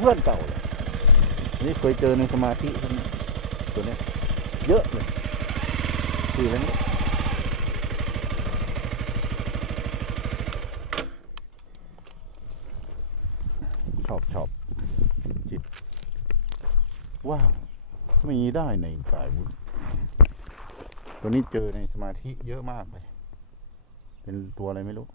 เจอเพื่อนเก่าเลยนี่เคยเจอในสมาธิคนตัวเนี้ยเยอะเลยคืออะไรเนี่ยชอบชอบจิตว้าวมีได้ในสายบุญตัวนี้เจอในสมาธิเยอะมากเลย เป็นตัวอะไรไม่รู้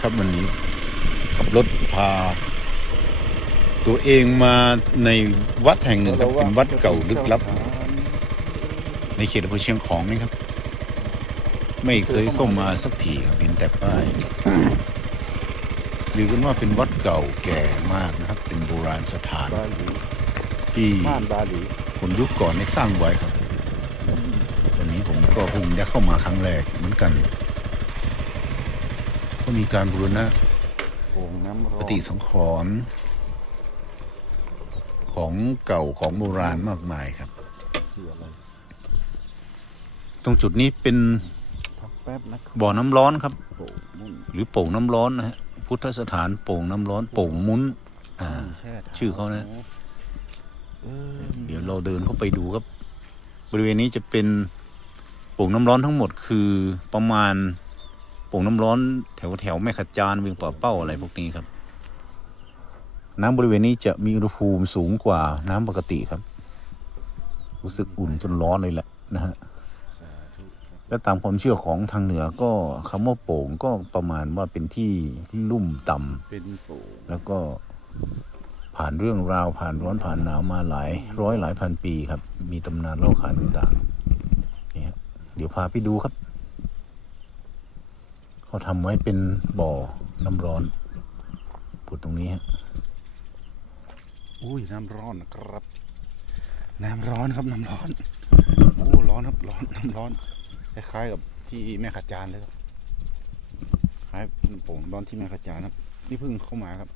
ครับวันนี้ขับรถพา ตัวเองมาในวัดแห่งหนึ่งครับเป็นวัดเก่าลึกลับ ในเขตอำเภอเชียงของนี่ครับ ไม่เคยเข้ามาสักทีครับเห็นแต่ป้ายหรือกันว่าเป็นวัดเก่าแก่มากนะครับ เป็นโบราณสถานบาหลีที่ม่านบาหลีคนยุคก่อนได้สร้างไว้ครับ วันนี้ผมก็เพิ่งได้เข้ามาครั้งแรกเหมือนกัน ก็มีการบูรณะโอ่งน้ำร้ปอนฏิสังขรณ์ของเก่าของโบราณมากมายครับ คืออะไรตรงจุดนี้เป็นพักแป๊บนะบ่อน้ำร้อนครับ โอ้มุ่นหรือโป่งน้ำร้อนนะฮะพุทธสถานโป่งน้ำร้อนโป่งมุ้นอ่า แช่ท้ชื่อเขานะ เออเดี๋ยวเราเดินเข้าไปดูครับ บริเวณนี้จะเป็นโป่งน้ำร้อนทั้งหมดคือประมาณ โป่งน้ำร้อนแถวแถวแม่ขจานเวียงป่าเป้าอะไรพวกนี้ครับ น้ำบริเวณนี้จะมีอุณหภูมิสูงกว่าน้ำปกติครับ รู้สึกอุ่นจนร้อนเลยแหละนะฮะและตามความเชื่อของทางเหนือก็คำว่าโป่งก็ประมาณว่าเป็นที่ลุ่มต่ำเป็นโป่งแล้วก็ผ่านเรื่องราวผ่านร้อนผ่านหนาวมาหลาย ร้อยหลายพันปีครับ มีตำนานเล่าขานต่างๆนี่ฮะเดี๋ยวพาไปดูครับ เขาทำไว้เป็นบ่อน้ำร้อนพูดตรงนี้ฮะอุ้ยน้ำร้อนนะครับ น้ำร้อนครับน้ำร้อนโอ้ร้อนครับร้อนน้ำร้อนคล้ายๆกับที่แม่ขจานเลยครับคล้ายโป่งร้อนที่แม่ขจานครับ นี่เพิ่งเข้ามาครับ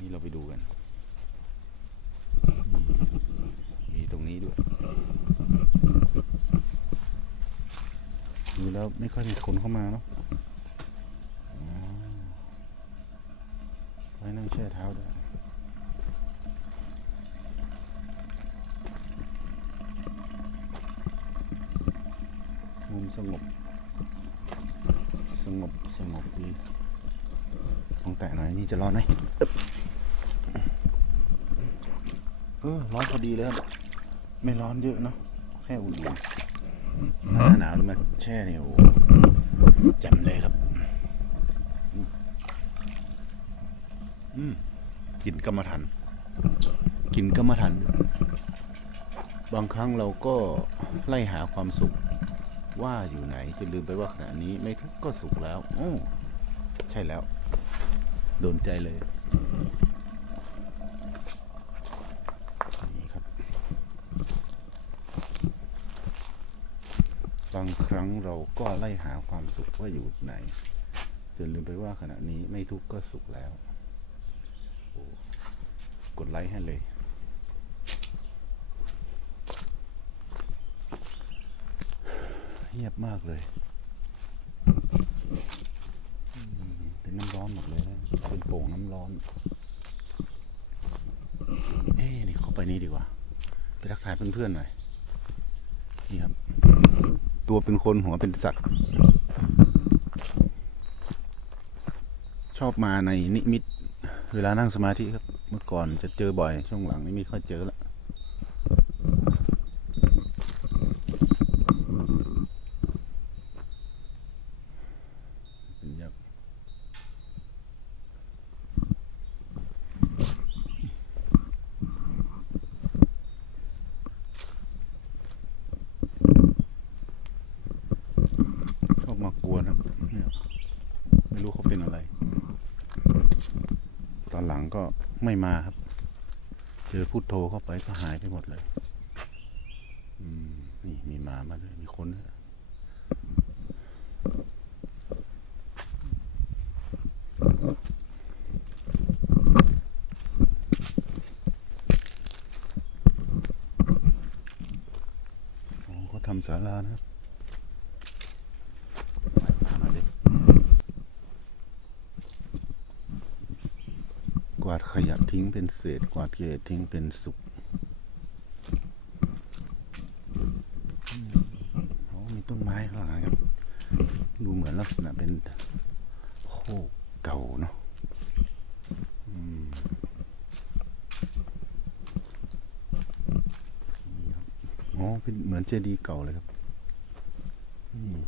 นี่เราไปดูกัน มีตรงนี้ด้วย ดูแล้วไม่ค่อยมีคนเข้ามาเนาะไว้นั่งแช่เท้าด้วยมุมสงบ สงบ สงบดีลองแตะหน่อยนี่จะร้อนไหมเออร้อนพอดีเลยครับ ไม่ร้อนเยอะเนาะ แค่อุ่นๆ หน้าหนาวเลยมาแช่เนี่ยโอ้จ่มเลยครับกินกรรมฐานกินกรรมฐานบางครั้งเราก็ไล่หาความสุขว่าอยู่ไหนจะลืมไปว่าขณะนี้ไม่ทุกข์ก็สุขแล้ว โอ้ ใช่แล้ว โดนใจเลย นี่ครับ บางครั้งเราก็ไล่หาความสุขว่าอยู่ไหนจนลืมไปว่าขณะนี้ไม่ทุกข์ก็สุขแล้ว กดไลค์ให้เลย เงียบมากเลยเป็นน้ำร้อนหมดเลยนะเป็นโป่งน้ำร้อน เอ้นี่เข้าไปนี่ดีกว่า ไปทักทายเพื่อนๆหน่อย นี่ครับ ตัวเป็นคนหัวเป็นสัตว์ ชอบมาในนิมิต เวลานั่งสมาธิครับ เมื่อก่อนจะเจอบ่อย ช่วงหลังนี้ไม่ค่อยเจอแล้วเป็นยักษ์ชอบมากวนครับเนี่ยไม่รู้เขาเป็นอะไร ตอนหลัง ก็ไม่มาครับ เจอพุทโธเข้าไปก็หายไปหมดเลยนี่มีหมามาด้วยมีคนด้วยโอ้เขาทำศาลานะครับมามาดิกวาดข ยะทิ้งเป็นเศษกวาดเกลทิ้งเป็นสุกโอ้มีต้นไม้ข้างหลังครับ ดูเหมือนลักษณะเป็นโคกเก่าเนาะอ๋อเป็นเหมือนเจดีย์เก่าเลยครับ อืม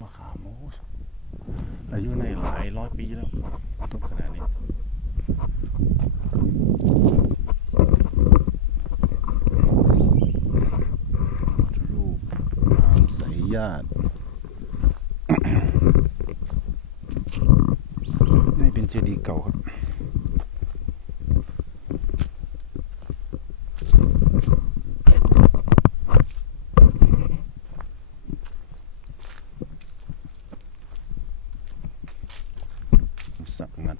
มะขามโอ้ อายุในหลายร้อยปีแล้วต้นขนาดนี้รูปทางสายญาตินี่เป็นเจดีย์เก่าครับ สักงัด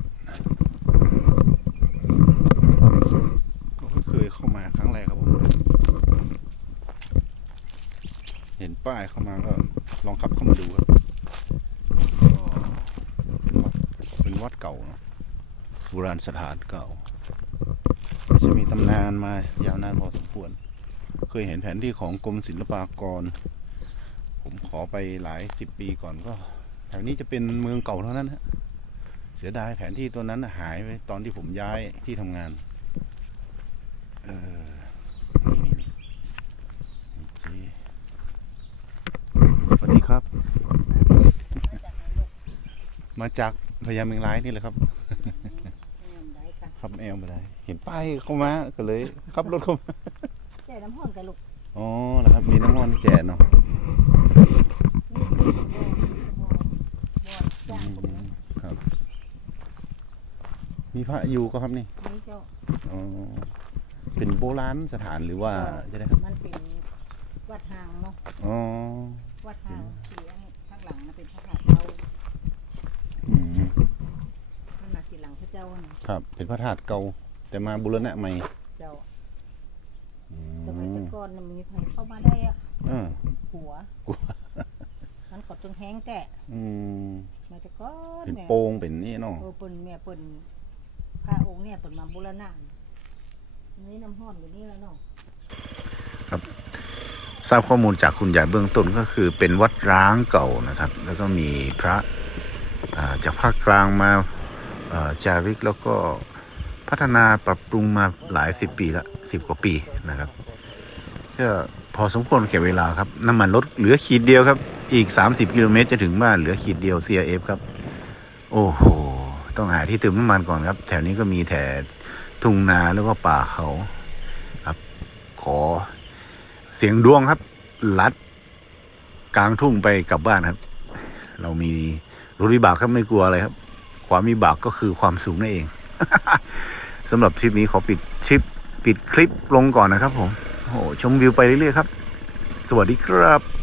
ก็เพิ่งเคยเข้ามาครั้งแรกครับผม เห็น ป้ายเข้ามาก็ลองขับเข้ามาดูครับก็เป็นวัดเป็นวัดเก่าเนอะโบราณสถานเก่า จะมีตำนานมายาวนานพอสมควร เคยเห็นแผนที่ของกรมศิลปากร ผมขอไปหลายสิบปีก่อนก็แถวนี้จะเป็นเมืองเก่าเท่านั้นฮะเสียดายแผนที่ตัวนั้นน่ะหายไปตอนที่ผมย้ายที่ทำงาน เออ นี่นี่นี่เจ๊สวัส ดีครับ มาจากพญาเมงรายนี่แหละครับขับแอลมาได้ เห็นป้ายเข้ามาก็เลยขับรถเข้ามาแก่น้ำห้อนกันลูกอ๋อแล้วครับ มีน้ำมันแก่เนาะจ้างผมอืมครับ มีพระอยู่ก็ครับนี่นี่เจ้าอ๋อเป็นโบราณสถานหรือว่าจะได้ครับมันเป็น วัดหางเนาะอ๋อวัดหางเสียงข้างหลังมันเป็นพระธาตุเจ้าอืมข้างหน้าสีหลังพระเจ้าน่ะครับ เป็นพระธาตุเก่า แต่มาบูรณะใหม่เจ้าอืสมัยมแต่ก่อนน่ะมีใครเข้ามาได้อะเออหัวหัวมันกดจนแห้งแกะอืมสมัยแต่ก่อนเป็นแม่โป่งเป็นนี่เนาะเออเปิ่นแม่เปิ่นพระองค์เนี่ยเปิ่นมาบูรณะนี่น้ำห้อนอยู่นี่แล้วเนาะ ทราบข้อมูลจากคุณยายเบื้องต้นก็คือเป็นวัดร้างเก่านะครับ แล้วก็มีพระจากภาคกลางมาจาริกแล้วก็พัฒนาปรับปรุงมาหลายสิบปีละสิบกว่าปีนะครับก็พอสมควรแก่เวลาครับ น้ำมันลดเหลือขีดเดียวครับ อีก 30 กิโลเมตรจะถึงบ้านเหลือขีดเดียว CRF ครับ โอ้โห ต้องหาที่เติมน้ำมันก่อนครับ แถวนี้ก็มีแถทุ่งนาแล้วก็ป่าเขาครับ ขอ เสียงดวงครับ ลัด กลางทุ่งไปกลับบ้านครับ เรามีรถวิบากครับไม่กลัวอะไรครับ ความวิบากก็คือความสูงนั่นเองสำหรับทริปนี้ขอปิดทริปปิดคลิปลงก่อนนะครับผมโอ้โหชมวิวไปเรื่อยๆครับ สวัสดีครับ